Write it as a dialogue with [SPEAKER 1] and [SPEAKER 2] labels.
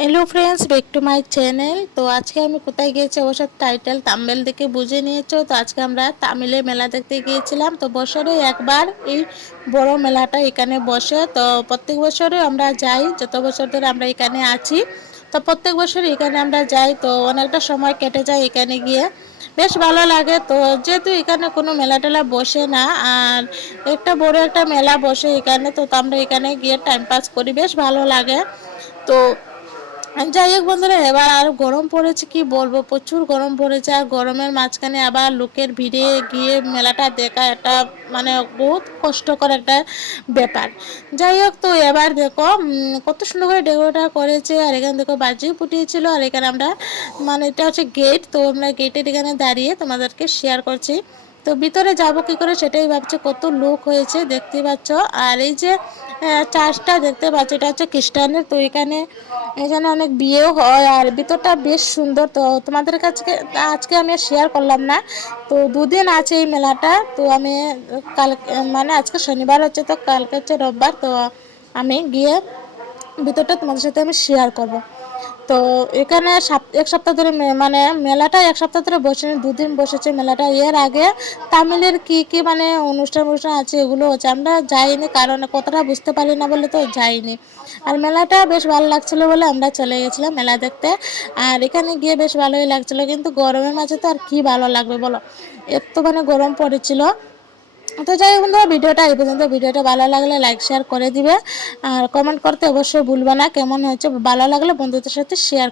[SPEAKER 1] Hello friends back to my channel তো আজকে আমি কোথায় গিয়েছি? অবশ্য টাইটেল তামিল দেখে বুঝে নিয়েছো। তো আজকে আমরা তামিলের মেলা দেখতে গিয়েছিলাম। তো বছরে একবার এই বড় মেলাটা এখানে বসে। তো প্রত্যেক বছরে আমরা যাই। যত বছর ধরে আমরা এখানে আছি, তো প্রত্যেক বছর এখানে আমরা যাই। তো অনেকটা সময় কেটে যায় এখানে গিয়ে। বেশ ভালো লাগে। তো যেহেতু এখানে কোনো মেলা টেলা বসে না, আর একটা বড় একটা মেলা বসে এখানে, তো আমরা এখানে গিয়ে টাইম পাস করি। বেশ ভালো লাগে। তো যাই হোক বন্ধুরা, এবার আর গরম পড়েছে, কি বলব? প্রচুর গরম পড়েছে, আর গরমের মাঝখানে আবার লোকের ভিড়ে গিয়ে মেলাটা দেখা একটা মানে বহুত কষ্টকর একটা ব্যাপার। যাই হোক তো, এবার দেখো কত সুন্দর করে ডেকোরেটা করেছে, আর এখানে দেখো বাজিও ফুটিয়েছিল, আর এখানে আমরা মানে এটা হচ্ছে গেট তো আমরা গেটের এখানে দাঁড়িয়ে তোমাদেরকে শেয়ার করছি। তো ভিতরে যাব কি করে সেটাই ভাবছে, কত লোক হয়েছে দেখতে পাচ্ছ, আর এই যে চার্চটা দেখতে পাচ্ছি। এটা হচ্ছে খ্রিস্টানের তো এখানে এখানে অনেক বিয়েও হয়। আর ভিতরটা বেশ সুন্দর, তো তোমাদের কাছে আজকে আমি শেয়ার করলাম না। তো দুদিন আছে এই মেলাটা, তো আমি কাল মানে আজকে শনিবার হচ্ছে, তো কালকে হচ্ছে রোববার, তো আমি গিয়ে ভিতরটা তোমাদের সাথে আমি শেয়ার করব। তো এখানে এক সপ্তাহ ধরে মানে মেলাটা এক সপ্তাহ ধরে বসে দুদিন বসেছে মেলাটা। এর আগে তামিলের কি কি মানে অনুষ্ঠান অনুষ্ঠান আছে এগুলো হচ্ছে, আমরা যাইনি কারণ কতটা বুঝতে পারি না বলে তো যাইনি। আর মেলাটা বেশ ভালো লাগছিল বলে আমরা চলে গেছিলাম মেলা দেখতে। আর এখানে গিয়ে বেশ ভালোই লাগছিল, কিন্তু গরমের মাঝে তো আর কি ভালো লাগবে বলো? এত মানে গরম পড়েছিল। তো যাই হোক বন্ধুরা, ভিডিওটা এই পর্যন্ত। ভিডিওটা ভালো লাগলে লাইক শেয়ার করে দিবে। আর কমেন্ট করতে অবশ্যই ভুলবে না। কেমন হয়েছে ভালো লাগলে বন্ধুদের সাথে শেয়ার